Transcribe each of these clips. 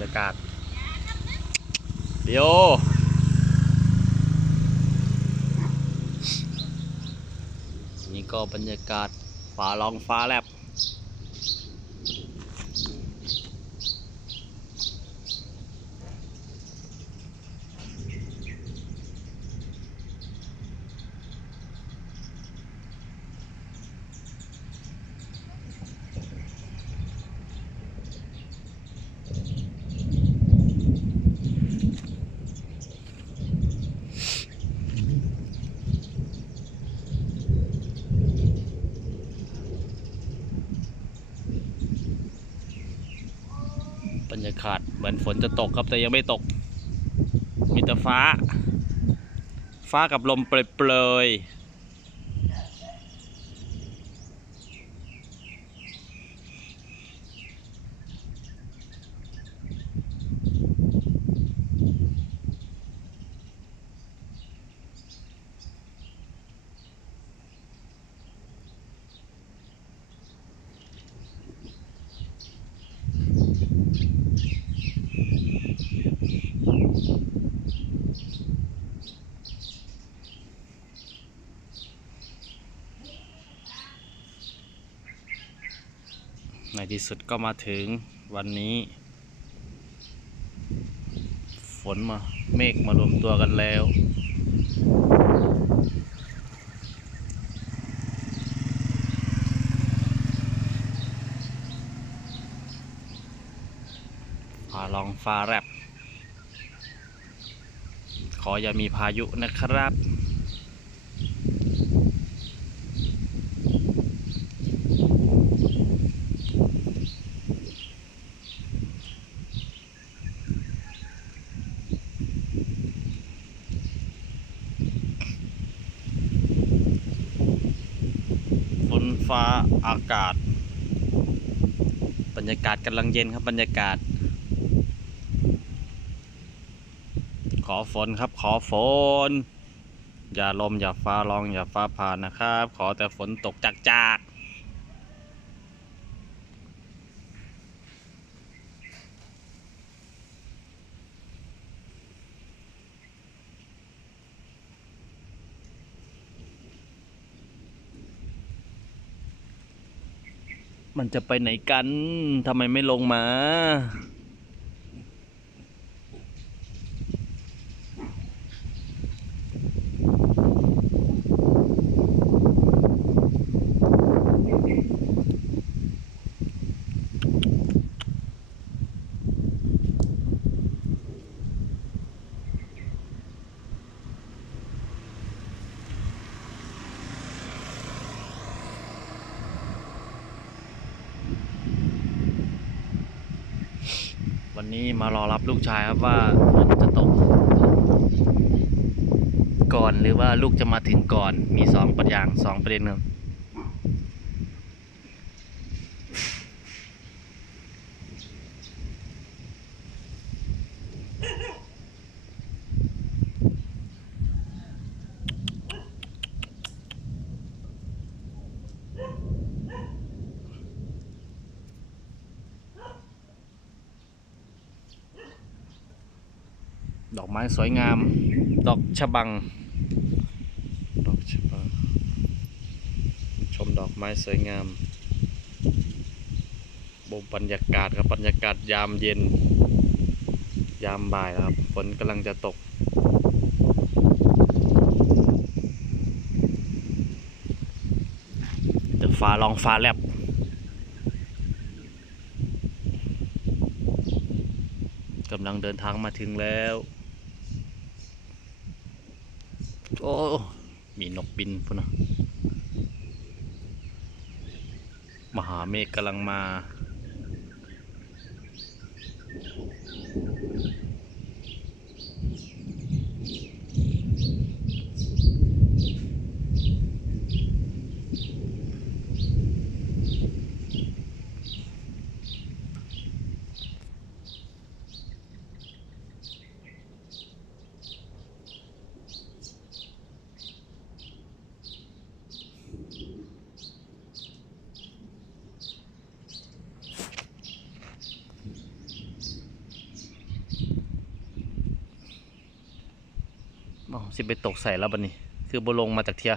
รยากาศเดี๋ยวนี่ก็บรรยากาศฝาลองฟ้าแลบ ขาดเหมือนฝนจะตกครับแต่ยังไม่ตก มีแต่ฟ้า ฟ้ากับลมเปรย ในที่สุดก็มาถึงวันนี้ ฝนมาเมฆมารวมตัวกันแล้ว ฟ้าลองฟ้าแรบขออย่ามีพายุนะครับ ฝน ฟ้าอากาศ บรรยากาศกำลังเย็นครับบรรยากาศ ขอฝนครับขอฝน อย่าลมอย่าฟ้าร้องอย่าฟ้าผ่านนะครับ ขอแต่ฝนตกจากจาก มันจะไปไหนกันทำไมไม่ลงมา วันนี้มารอรับลูกชายครับว่าฝนจะตก ก่อนหรือว่าลูกจะมาถึงก่อนมีสองประอย่างสองประเด็นครับ ดอกไม้สวยงาม ดอกชะบัง ดอกชะบัง ชมดอกไม้สวยงามบมบรรยากาศครับบรรยากาศยามเย็น ยามบ่ายครับฝนกำลังจะตกแต่ฟ้าร้องฟ้าแลบกำลังเดินทางมาถึงแล้ว โอ้ มีนกบินพุ่นนะมหาเมฆกำลังมา ด สิไปตกใส่แล้วบันนี้ คือบลงมาจากเทีย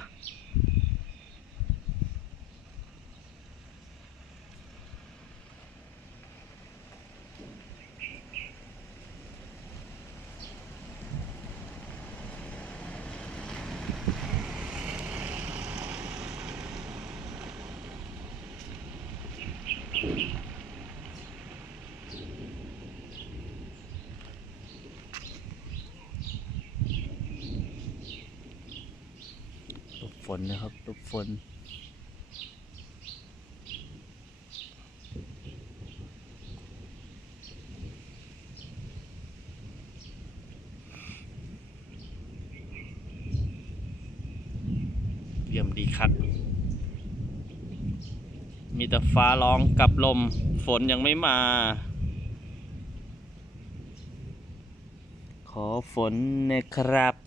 นนะครับหลบฝน เยี่ยมดีครับ มีแต่ฟ้าร้องกับลม ฝนยังไม่มา ขอฝนนะครับ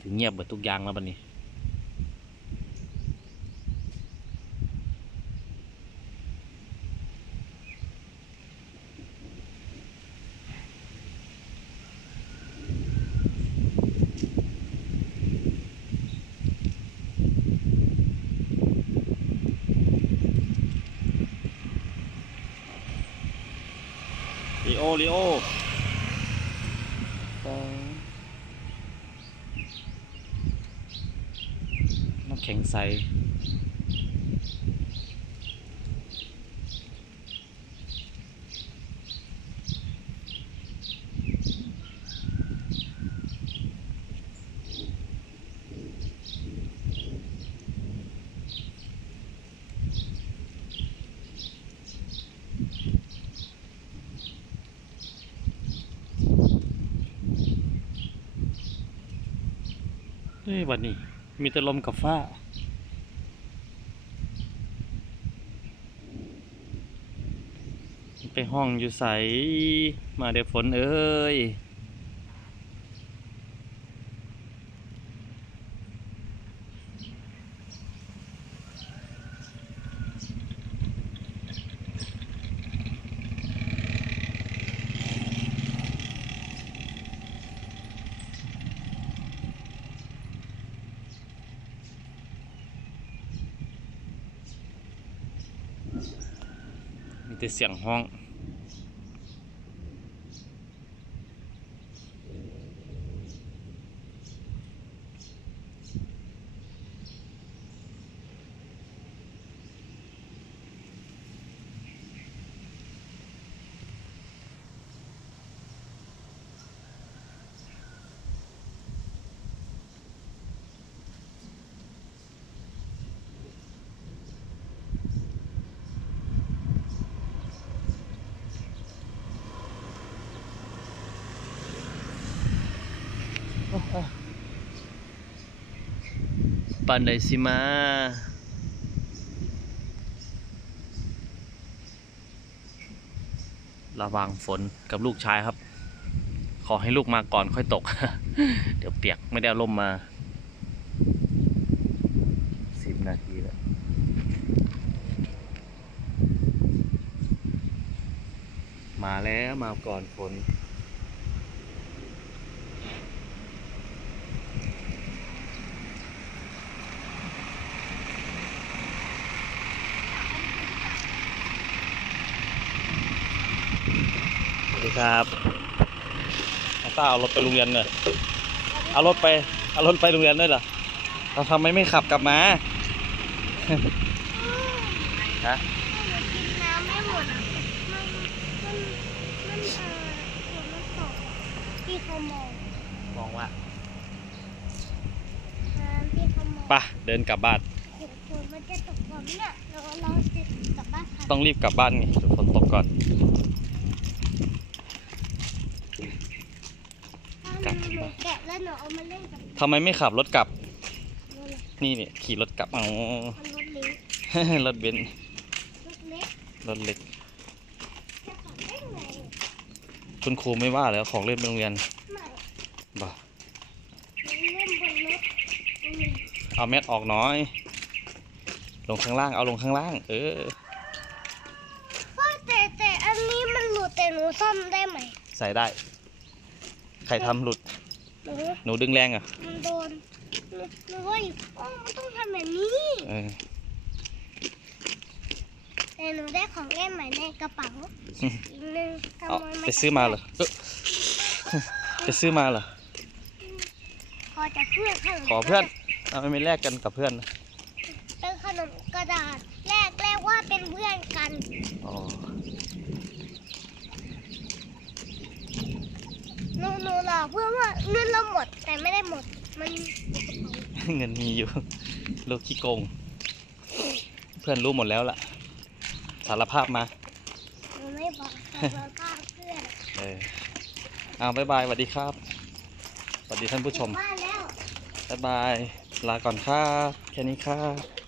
ถึงเงียบหมดทุกอย่างแล้วบันนี้ ลีโอลีโอน้ำแข็งใสเฮ้ยวันนี้มีแต่ลมกับฟ้า ไป ห้องอยู่ใสมาเดี๋ยวฝนเอ้ยมีแต่เสียงห้อง ปันไดสิมาระวังฝนกับลูกชายครับ ขอให้ลูกมาก่อนค่อยตก เดี๋ยวเปียกไม่ได้เอาร่มมาสิบนาทีแล้วมาแล้วมาก่อนฝน ครับอาต้าเอารถไปโรงเรียนเลยเอารถไป เอารถไปโรงเรียนด้วยเหรอเราทำไมไม่ขับกลับมาฮะกินน้ำไม่หมดอะมันมันมันเอ่อฝนมันตกที่เขามองมองว่าน้ำที่เขามองปะเดินกลับบ้านเห็นฝนมันจะตกก่อนเนี่ยเราเราจะกลับบ้านทันต้องรีบกลับบ้านไงเดี๋ยวฝนตกก่อน แล้วหนูเอามาเล่นกับทำไมไม่ขับรถกลับรถอะไรนี่เนี่ยขี่รถกลับเอามันรถเล็กรถเบนซ์รถเล็กรถเล็ก จะขับได้ไงคุณครูไม่ว่าแล้วของเล่นไปโรงเรียนไม่บ่ามันเล่นบนรถอืมเอาแมสออกน้อย ลงข้างล่างเอาลงข้างล่าง เออ พ่อแต่แต่อันนี้มันหลุดแต่หนูซ่อมได้ไหมใส่ได้ ใครทำหลุด หนูหนูดึงแรงอะมันโดนหนูหนูว่าอยู่อ๋อมันต้องทำแบบนี้ เออ แต่หนูได้ของเล่นใหม่ในกระเป๋าอืม อีกหนึ่งขเอาโมยไปซื้อมาเหรอเอ้อ ไปซื้อมาเหรอพอจะเพื่อนขนมขอเพื่อนเอาไม่แลกกันกับเพื่อนนะเป็นขนมกระดาษแรกแรกว่าเป็นเพื่อนกัน อ๋อ หนูหนูรอเพื่อว่าเงินเราหมดแต่ไม่ได้หมด มันเงินมีอยู่ ลูกขี้โกง เพื่อนรู้หมดแล้วล่ะ สารภาพมา หนูไม่บอกเราฆ่าเพื่อนเออเอาบายบายสวัสดีครับสวัสดีท่านผู้ชมบ้านแล้ว บายบาย ลาก่อนครับ แค่นี้ครับ